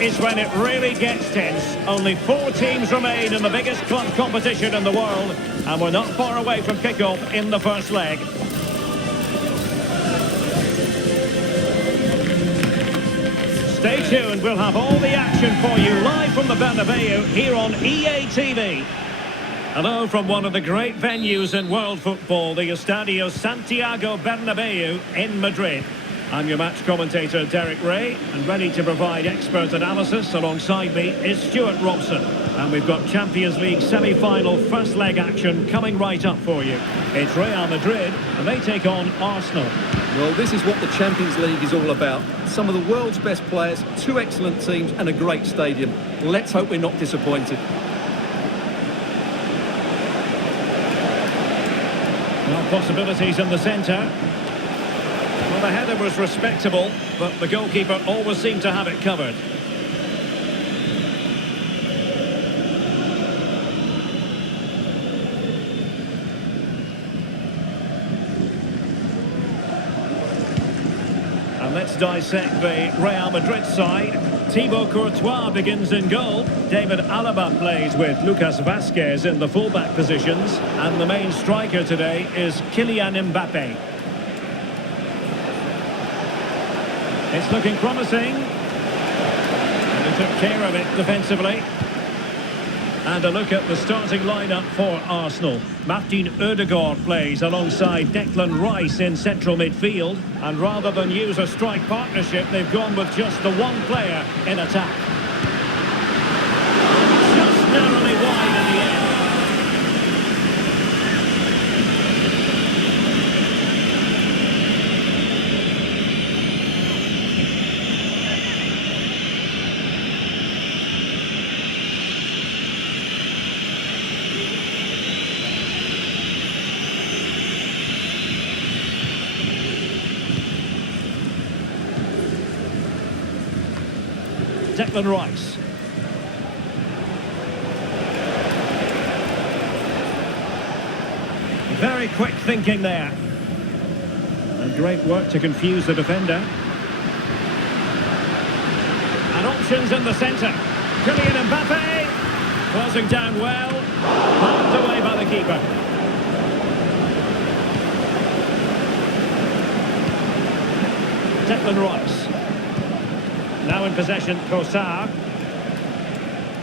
is when it really gets tense. Only 4 teams remain in the biggest club competition in the world, and we're not far away from kick-off in the first leg. Stay tuned, we'll have all the action for you live from the Bernabeu here on EA TV. Hello from one of the great venues in world football, the Estadio Santiago Bernabeu in Madrid. I'm your match commentator, Derek Ray, and ready to provide expert analysis alongside me is Stuart Robson. And we've got Champions League semi-final first leg action coming right up for you. It's Real Madrid, and they take on Arsenal. Well, this is what the Champions League is all about. Some of the world's best players, 2 excellent teams, and a great stadium. Let's hope we're not disappointed. Well, possibilities in the centre. Well, the header was respectable, but the goalkeeper always seemed to have it covered. And let's dissect the Real Madrid side. Thibaut Courtois begins in goal. David Alaba plays with Lucas Vazquez in the fullback positions. And the main striker today is Kylian Mbappe. It's looking promising. And he took care of it defensively. And a look at the starting lineup for Arsenal. Martin Ødegaard plays alongside Declan Rice in central midfield. And rather than use a strike partnership, they've gone with just the one player in attack. Just narrowly wide in the end. Declan Rice. Very quick thinking there. And great work to confuse the defender. And options in the centre. Kylian Mbappe. Closing down well. Knocked away by the keeper. Declan Rice. Now in possession, Trossard.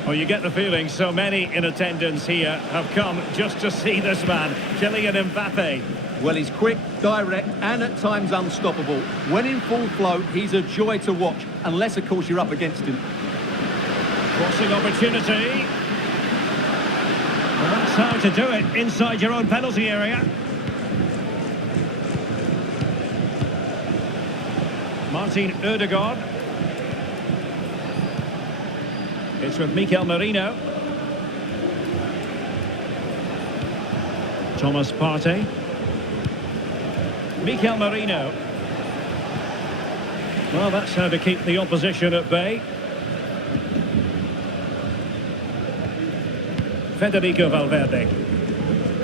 Well, you get the feeling so many in attendance here have come just to see this man, Kylian Mbappe. Well, he's quick, direct, and at times unstoppable. When in full flow, he's a joy to watch, unless, of course, you're up against him. Crossing opportunity. Well, that's how to do it inside your own penalty area. Martin Ødegaard. It's with Mikel Merino. Thomas Partey. Mikel Merino. Well, that's how to keep the opposition at bay. Federico Valverde.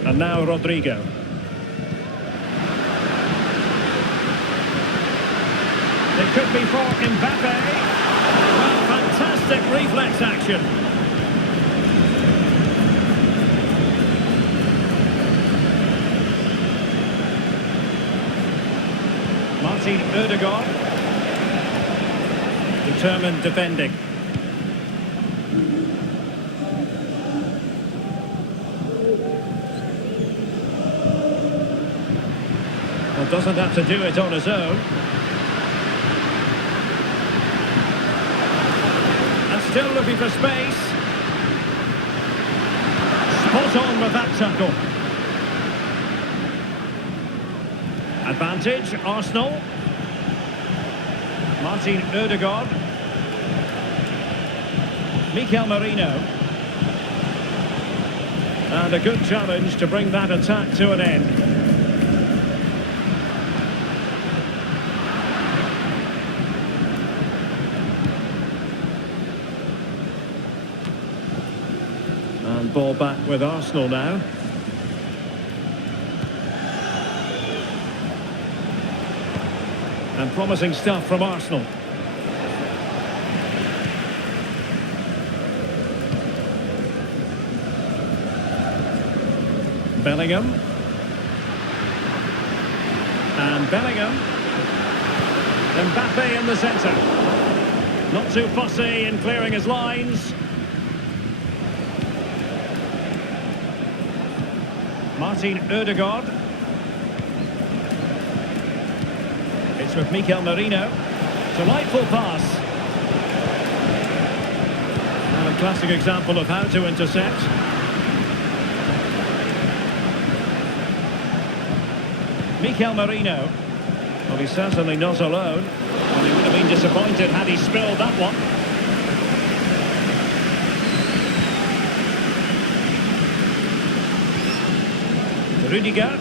And now Rodrigo. It could be for Mbappe. Fantastic reflex action. Martin Ødegaard. Determined defending. Well, doesn't have to do it on his own. Still looking for space. Spot on with that tackle. Advantage, Arsenal. Martin Ødegaard. Mikel Merino. And a good challenge to bring that attack to an end. And ball back with Arsenal now. And promising stuff from Arsenal. Bellingham. And Bellingham. Mbappe in the centre. Not too fussy in clearing his lines. Martin Ødegaard. It's with Mikel Merino. Delightful pass. And a classic example of how to intercept. Mikel Merino. Well, he's certainly not alone. And he would have been disappointed had he spilled that one. Rudiger.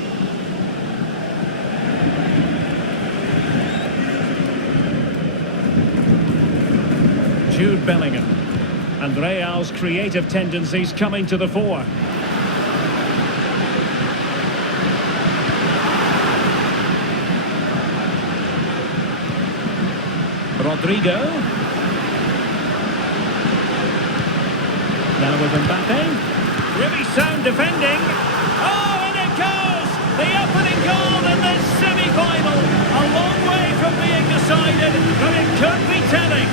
Jude Bellingham. And Real's creative tendencies coming to the fore. Rodrigo. Now with Mbappe. Really sound defending. Oh, and it goes! The opening goal in this semi-final. A long way from being decided, but it could be telling.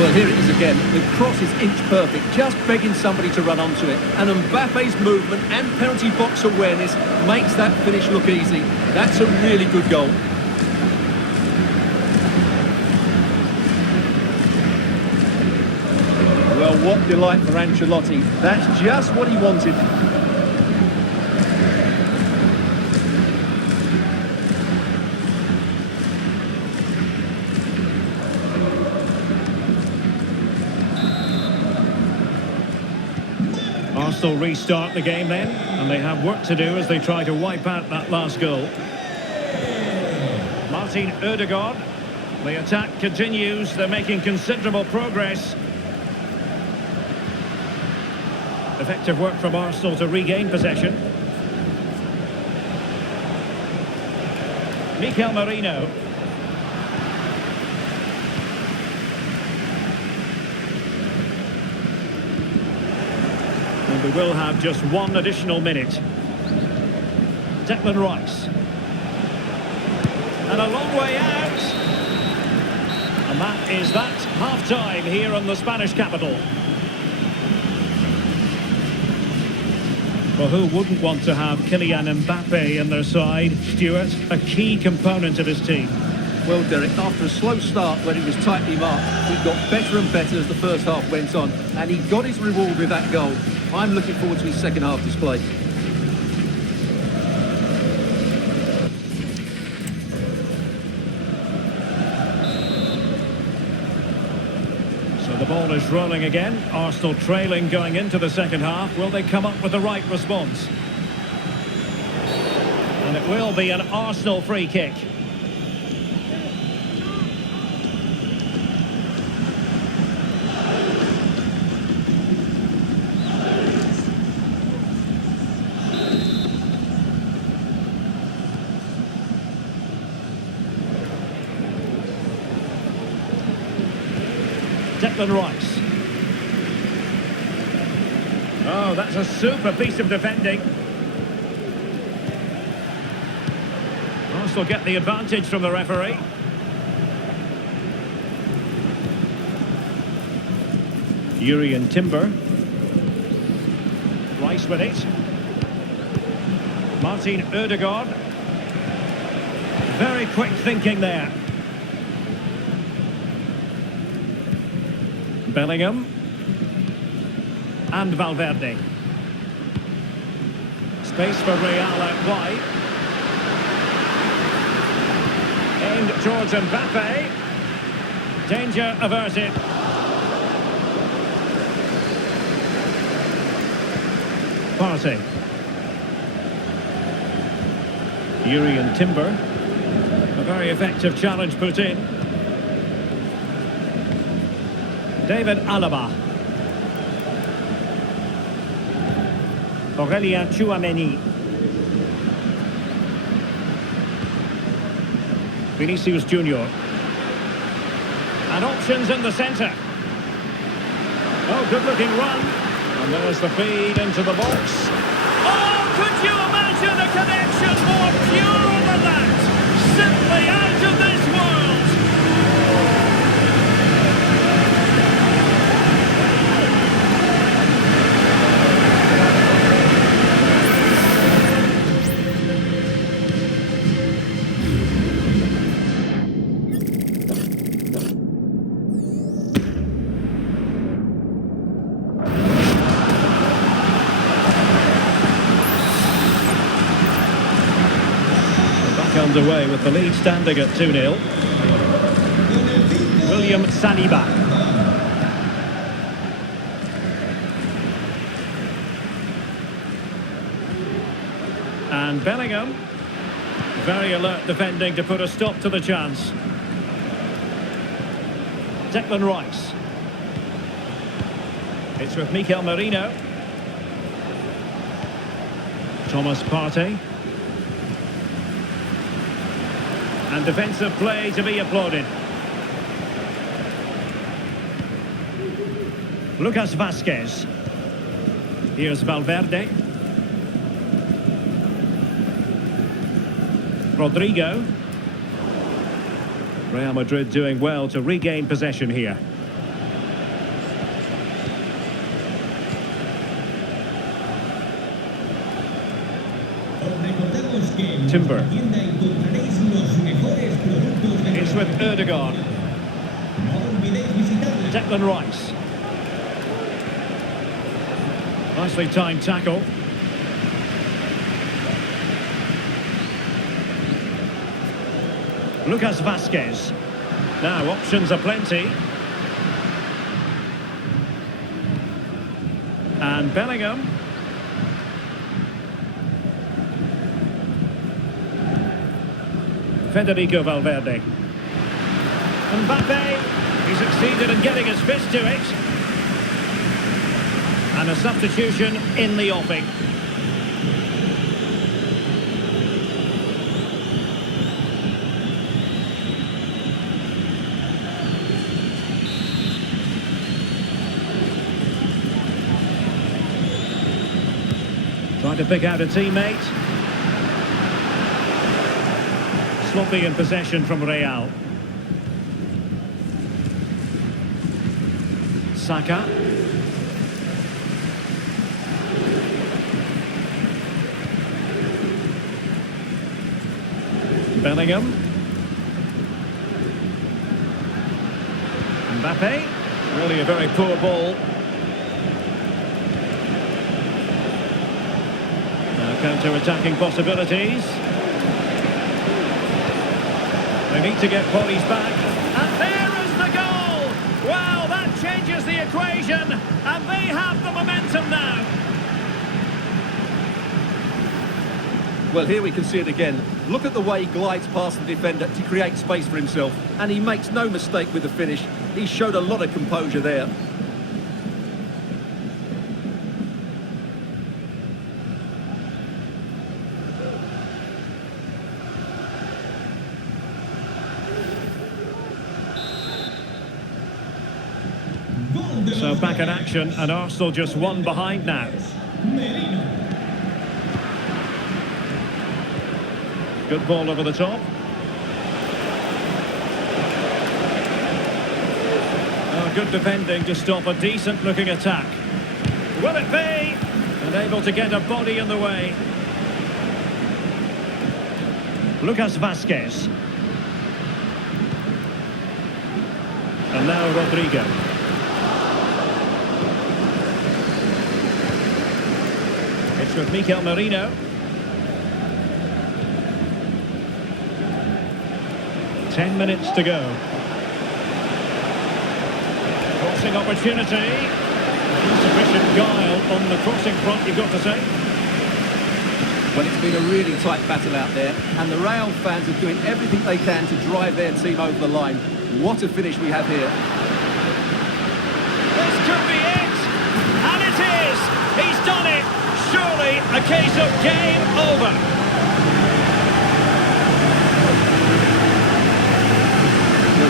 Well, here it is again. The cross is inch perfect, just begging somebody to run onto it. And Mbappe's movement and penalty box awareness makes that finish look easy. That's a really good goal. Well, what delight for Ancelotti. That's just what he wanted. Arsenal restart the game then, and they have work to do as they try to wipe out that last goal. Martin Ødegaard. The attack continues. They're making considerable progress. Effective work from Arsenal to regain possession. Mikel Merino. And we will have just one additional minute. Declan Rice. And a long way out. And that is that half-time here in the Spanish capital. Well, who wouldn't want to have Kylian Mbappe in their side, Stuart? A key component of his team. Well, Derek, after a slow start when he was tightly marked, he got better and better as the first half went on, and he got his reward with that goal. I'm looking forward to his second half display. So the ball is rolling again. Arsenal trailing going into the second half. Will they come up with the right response? And it will be an Arsenal free kick. Declan Rice. Oh, that's a super piece of defending. Arsenal get the advantage from the referee. Urian Timber. Rice with it. Martin Ødegaard. Very quick thinking there. Bellingham. And Valverde. Space for Real out wide. Aimed towards Mbappe. Danger averted. Partey. Urian Timber. A very effective challenge put in. David Alaba. Aurélien Tchouameni. Vinicius Junior. And options in the centre. Oh, good-looking run. And there's the feed into the box. Oh, could you imagine a connection more pure than that? Simply out of this world. Underway with the lead standing at 2-0. William Saliba. And Bellingham. Very alert defending to put a stop to the chance. Declan Rice. It's with Mikel Merino. Thomas Partey. And defensive play to be applauded. Lucas Vazquez. Here's Valverde. Rodrigo. Real Madrid doing well to regain possession here. Timber. It's with Erdogan. Declan Rice. Nicely timed tackle. Lucas Vazquez. Now options are plenty. And Bellingham. Federico Valverde. Mbappe, he succeeded in getting his fist to it. And a substitution in the offing. Trying to pick out a teammate. Sloppy in possession from Real. Saka. Bellingham. Mbappe. Really a very poor ball. Now counter-attacking possibilities. They need to get bodies back. And there is the goal! Wow, that changes the equation. And they have the momentum now. Well, here we can see it again. Look at the way he glides past the defender to create space for himself. And he makes no mistake with the finish. He showed a lot of composure there. So back in action, and Arsenal just one behind now. Good ball over the top. Oh, good defending to stop a decent-looking attack. Will it be? And able to get a body in the way. Lucas Vazquez. And now Rodrigo. It's with Mikel Merino. 10 minutes to go. Crossing opportunity. Insufficient guile on the crossing front, you've got to say. Well, it's been a really tight battle out there, and the Real fans are doing everything they can to drive their team over the line. What a finish we have here. This could be it! And it is! He's done it! Surely a case of game over.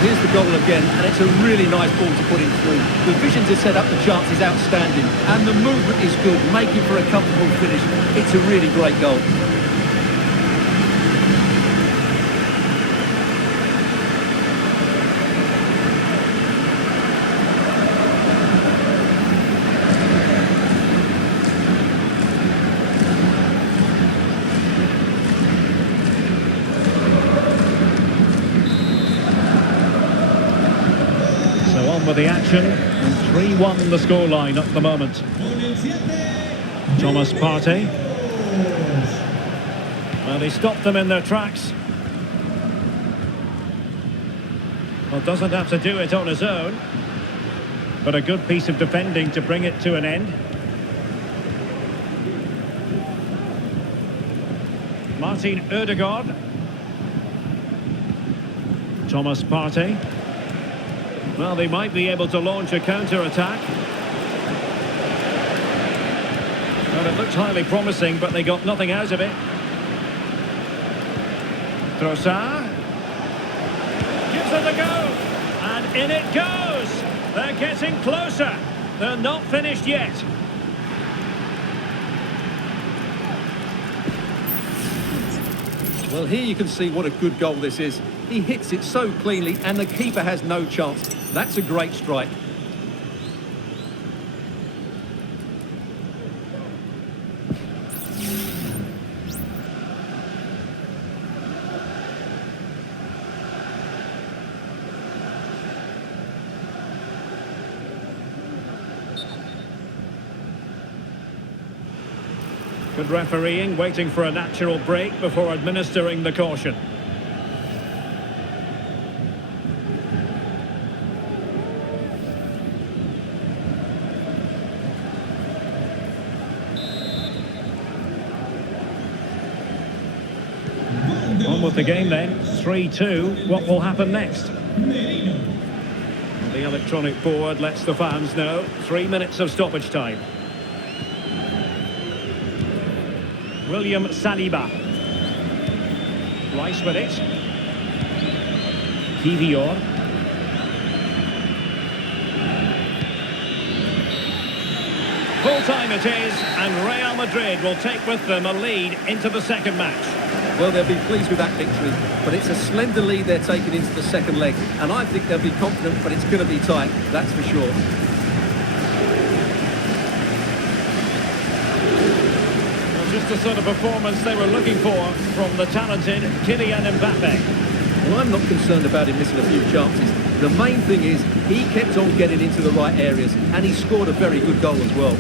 Well, here's the goal again, and it's a really nice ball to put him through. The vision to set up the chance is outstanding, and the movement is good, making for a comfortable finish. It's a really great goal. With the action, and 3-1 the scoreline at the moment. Thomas Partey. Well, he stopped them in their tracks. Well, doesn't have to do it on his own, but a good piece of defending to bring it to an end. Martin Ødegaard. Thomas Partey. Well, they might be able to launch a counter-attack. Well, it looked highly promising, but they got nothing out of it. Trossard. Gives it a go. And in it goes. They're getting closer. They're not finished yet. Well, here you can see what a good goal this is. He hits it so cleanly, and the keeper has no chance. That's a great strike. Good refereeing, waiting for a natural break before administering the caution. On with the game then, 3-2. What will happen next? The electronic board lets the fans know. 3 minutes of stoppage time. William Saliba. Rice with it. Kivior. Full time it is, and Real Madrid will take with them a lead into the second match. Well, they'll be pleased with that victory, but it's a slender lead they're taking into the second leg, and I think they'll be confident, but it's going to be tight, that's for sure. Just the sort of performance they were looking for from the talented Kylian Mbappe. Well, I'm not concerned about him missing a few chances. The main thing is he kept on getting into the right areas, and he scored a very good goal as well.